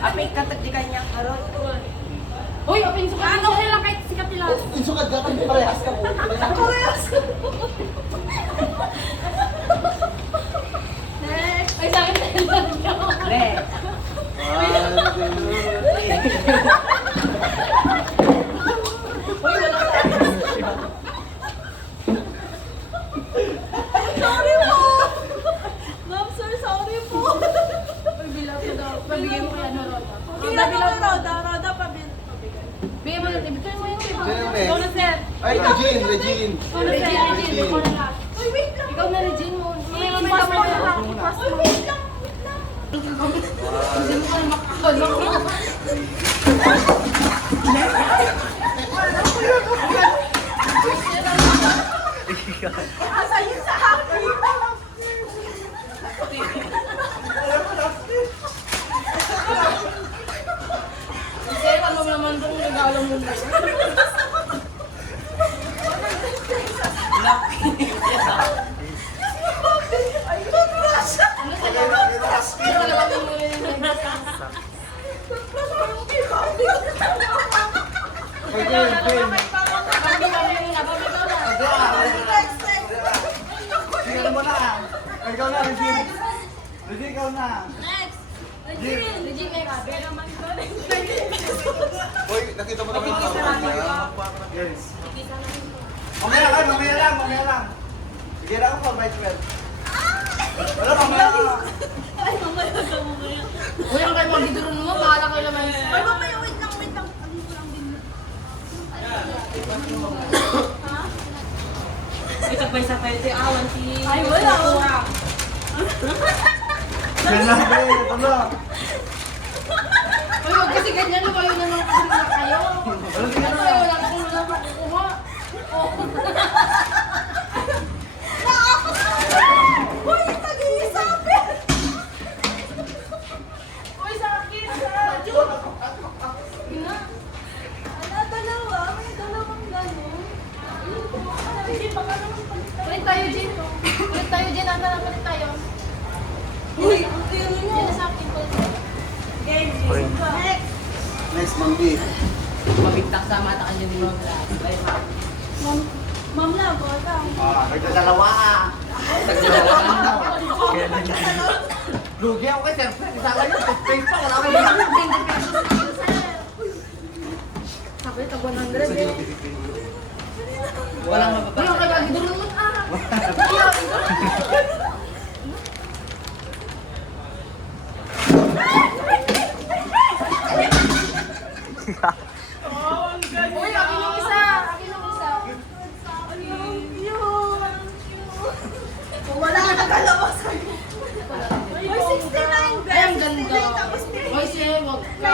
Apay katat di kanya karot. Uy, apin sukat mo lang kahit sikat nila. Yung sukat ka, parehas ka po. Parehas. Next. Ay, sa akin na lang. Next. Uy, wala sa akin. Sorry po. Ma'am, sir, sorry po. Uy, bilang ko daw. Pabigay mo kay ano, Roda. Roda, bilang Roda. Roda, pabigay. Bigay mo lang. Ibigay mo yung Sino yung Ikaw na, next? sir. Ay, Regine, Regine. Ikaw na, sir. Regine. Ikaw na last. Uy, wait lang. Ikaw na, Regine mo. Ipas mo na lang. Ipas mo. Uy, wait lang. Hindi mo kayo makakalo. Asa yun sa akin? Sir, ano naman itong regalo mo na yun? Ay, toothbrush. Ano sa laban? Ano sa laban mo yun? Toothbrush, parang kibali. Ay, Jane, Jane. Babi na. Next, next. Tingnan mo na. Ay, ikaw na, Regine. Regine, ikaw na. Next! Regine! Regine, next! Uy, nakita mo naman ang tawag niya. Yes. Mamaya lang, mamaya lang. Sige na ako pa, vice well. Wala, mamaya lang. Ay, mamaya ka, mamaya. Uy, ang kayo magdiduron mo, bahala kayo naman. Ay, mamaya, wait lang, wait lang. Ano ko lang din. Sabay-sabay si Awan, si... Ay, wala. Yan lang, babe. Ito na. Uy, huwag kasi ganyan, lumayo na lang kasi na kayo. Ano kayo, wala akong wala makukuha. Uy, nag-iisabi. Uy, sa akin, sa... Ina. Ala, dalawa. May dalawang gano'n. Regine, baka naman palit tayo. Palit tayo, Jin. Palit tayo, Jin. Anda na, palit tayo. Uy, ang tiro mo. Jin na sa akin, palit tayo. Next. Next, Mang B. Mabigtak sa mata ka ni Mom. Ma'am lang, bata. Nagdadalawa ah. Nagdadalawa mo. Lugi ako kay Sir Fred. Isa lang yung toothpaste pa. Wala akong Ay, 20 pesos na yun, sir. Sabi, tag 100 eh. Walang Uy, ang kayo, magdiduron mo. Uy, akin yung isa. Akin yung isa. Wala ka nagalawa sa'yo. Uy, 69 Ay, ang beses. ganda. Tapos Uy, sir, wag ka.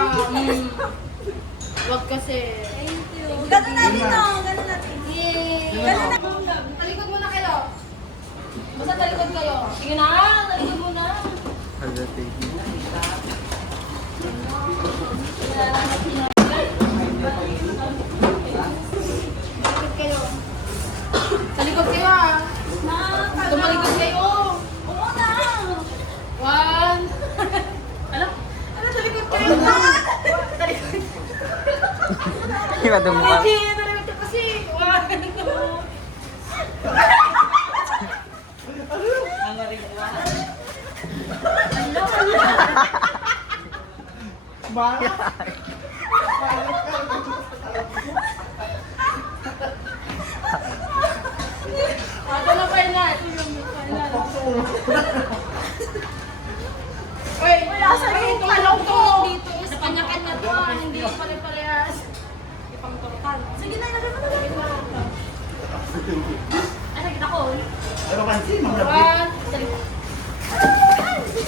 Wag kasi. Ganun natin, no? Ganun natin. Ganun na. Talikod muna kayo. Basta talikod kayo. Sige na, talikod muna. Talikod kayo. Talikod kayo ah. Tumalikod kayo. Oo na. One. Ano? Ano talikod kayo? Talikod. Regine, talikod ka kasi. One, two. Ito na final. Uy, Nasa yung talong ko. dito is kanya-kanya to, hindi pare-parehas. Ipangturukan. Sige na, ilagay mo na lang. Ay, nakita ko. Ano pansin? Mang Labi. One, talikod.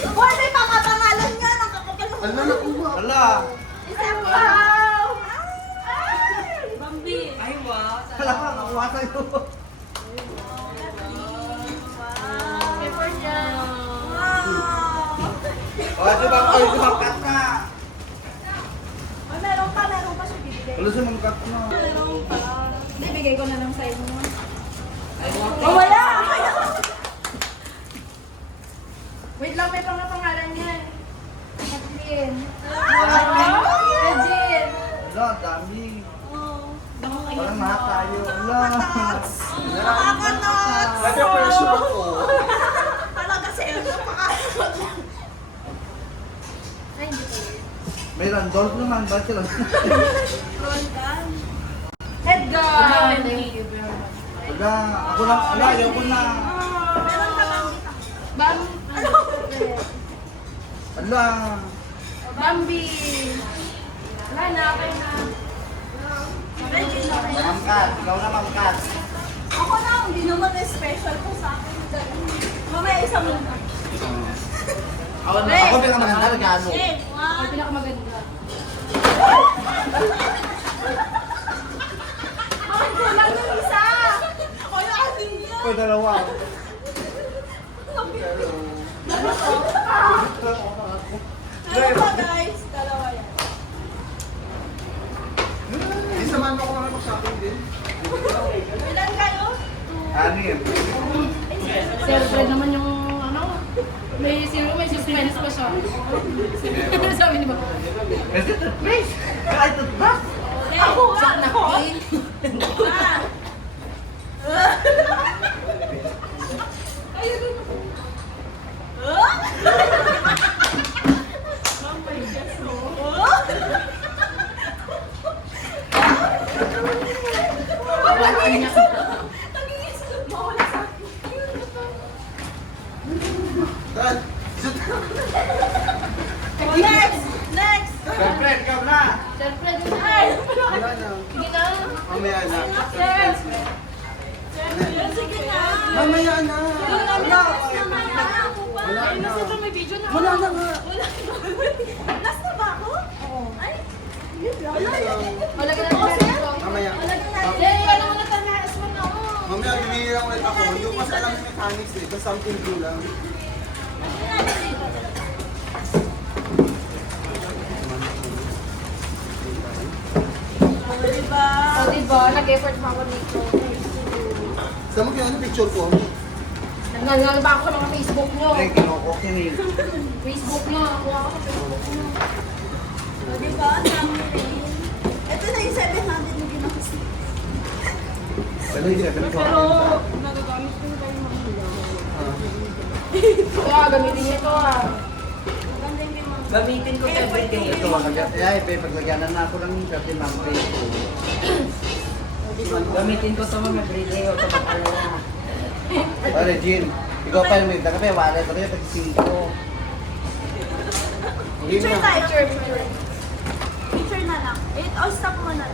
Uy, may pangapangalan nga. Nakakapal ng Ala, nakuha. Ala. isa wow. Bambi. Ay, wow. Ala, nakuha sa'yo. Paper niya. Wow. O, sumangkat na. Ay, meron pa siya bibigay. Wala sumangkat na. Meron pa. Hindi, bigay ko na lang sa inyo. Oh, wala! Wait lang, may pangapangalan yan. Jean. Kay Jean. Wala, ang dami. Parang lahat tayo. Wala. Nakakanots! Nagka-pressure ako. Talaga sa'yo, napakanots. Ay, hindi ko. May Randolph naman, ba't sila? Edgar! Thank you very much. Wala, ako lang, wala, ayaw ko na. Meron ka bang kita? Bam... Wala. Bambi! Wala na, okay na. Ma'am Kat, ikaw na Ma'am Kat. Ako na, hindi naman special ko sa akin. Mamaya isa mo na. Ako pinakamaganda, nag-ano. Eh, Ang pinakamaganda. Ay, wala nung isa! Wala din yan! May dalawa. Dalawa pa guys, dalawa yan. Hindi samahan mo ako na mag-shopping din. Ilan kayo? Anim. Siyempre naman yung ano, may suspense pa siya. Sabi ni Bako. Kasi toothpaste. Kahit toothbrush. Ako nga! Ako! Ayun na. Next! Next! Girlfriend, ikaw na. Siyempre, Ay! Wala na. sige na. Mamaya na. Sige na! Mamaya na. Wala na! Wala na. May video na. Wala na nga. Last na ba ako? Oo. Ay! Yun lang. Wala ka na dito. Mamaya. Jay, ano mo na tayo na aswan na ako. Mamaya, bibili lang ulit ako. Hindi ko kasi alam yung mechanics eh. Basta something blue lang. Diba? O, diba? Nag-effort pa ako dito. Saan mo kaya picture ko? Naglalala ba ako sa mga Facebook nyo? Ay, kinoko kinil. Facebook nyo. Kuha ako sa Facebook nyo. Diba? Ang dami rin. Ito na yung 700 na ginakasi. Pero yung 7 ko. nagagamit ko na tayo mga Kaya gamitin niyo ito ah. Maganda yung mga... Gamitin ko everyday. Ito, ay, paglagyanan na ako ng shot yung Ma'am Grace ko. Gamitin ko sa mga everyday o sa pag-alala. Pare, Jean. Ikaw pa yung may kape, wala pa rin pag-5. Picture tayo. Picture na lang. Oh, stop mo na.